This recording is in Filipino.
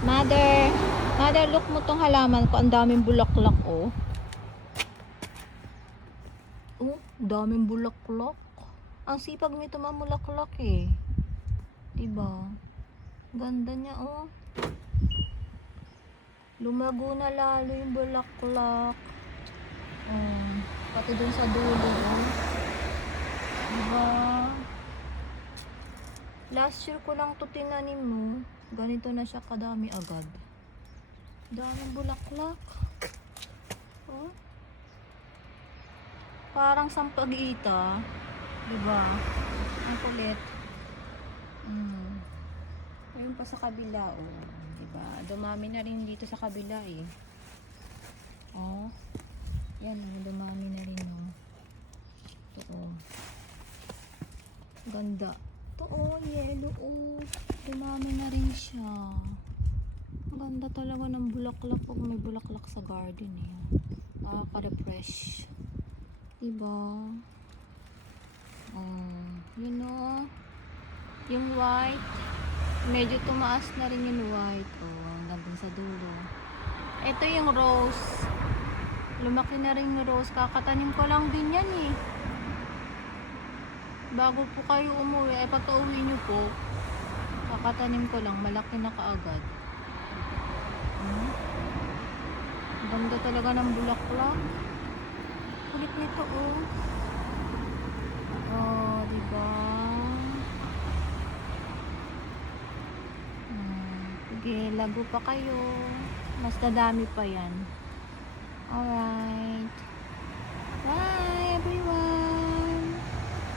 Mother, mother, look mo tong halaman ko. Ang daming bulaklak, oh. Oh, daming bulaklak. Ang sipag nito mamulaklak, eh. Diba? Ganda niya, oh. Lumago na lalo yung bulaklak. Oh, pati dun sa dulo, oh. Diba? Last year ko lang to tinanim, mo. Ganito na siya kadami agad. Daming bulaklak. Oh. Parang sampag-ita. Diba? Ang kulit. Ayun pa sa kabila, oh. Diba? Dumami na rin dito sa kabila, eh. Oh. Yan, oh. Dumami na rin, oh. Ito, oh. Ganda. Ito, oh. Yellow, oh. Dumami na rin siya. Ganda talaga ng bulaklak pag may bulaklak sa garden, eh. Nakaka-refresh. Diba? Oh. Yun, oh. Yung white. Medyo tumaas na rin yung white. Oh, hanggang dun sa dulo. Ito yung rose. Lumaki na rin yung rose. Kakatanim ko lang din yan, eh. Bago po kayo umuwi, ay pagka uwi nyo po, kakatanim ko lang. Malaki na kaagad. Ganda talaga ng bulaklak. Kulit nito, oh. Oh, diba? Sige, lago pa kayo. Mas dadami pa yan. Alright. Bye!